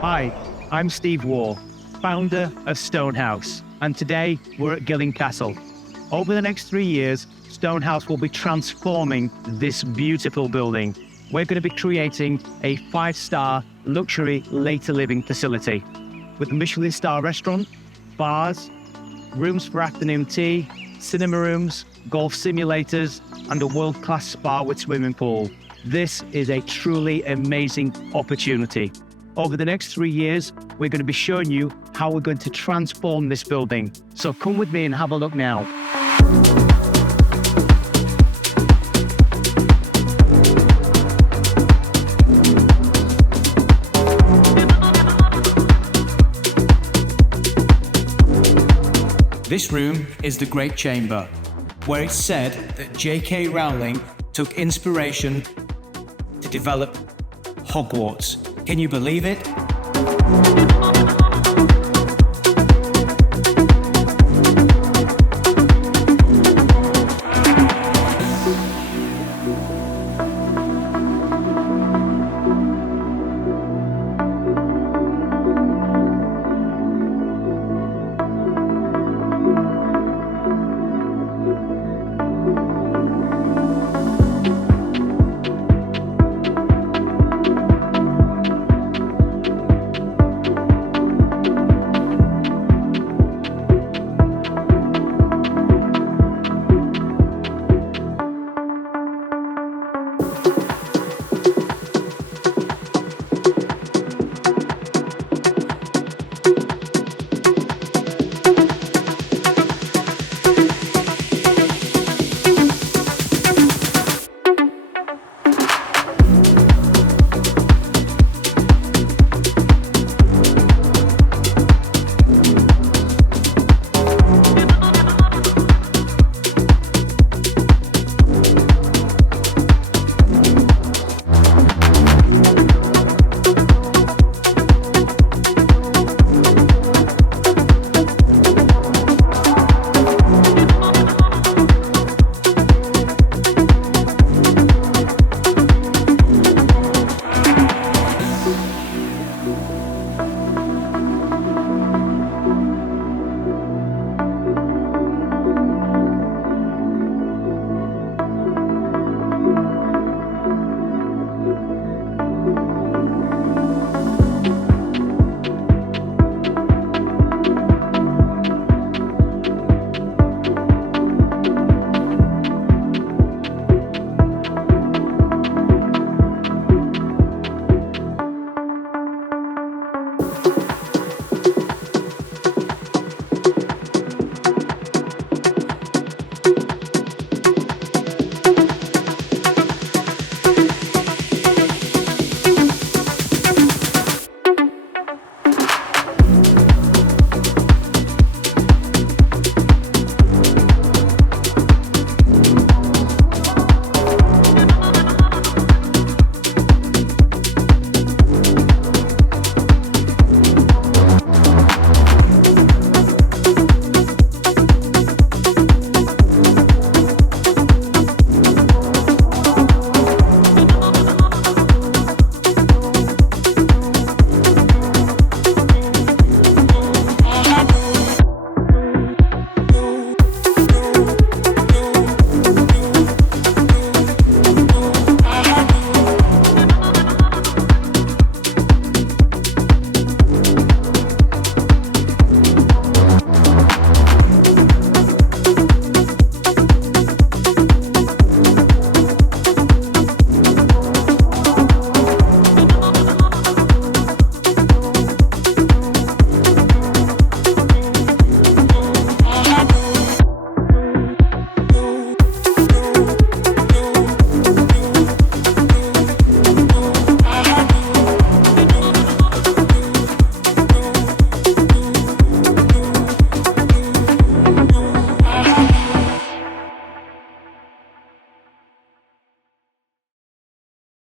Hi, I'm Steve Waugh, founder of Stonehouse, and today we're at Gilling Castle. Over the next 3 years, Stonehouse will be transforming this beautiful building. We're going to be creating a 5-star luxury later living facility with a Michelin star restaurant, bars, rooms for afternoon tea, cinema rooms, golf simulators, and a world-class spa with swimming pool. This is a truly amazing opportunity. Over the next 3 years, we're going to be showing you how we're going to transform this building. So come with me and have a look now. This room is the Great Chamber, where it's said that J.K. Rowling took inspiration to develop Hogwarts. Can you believe it?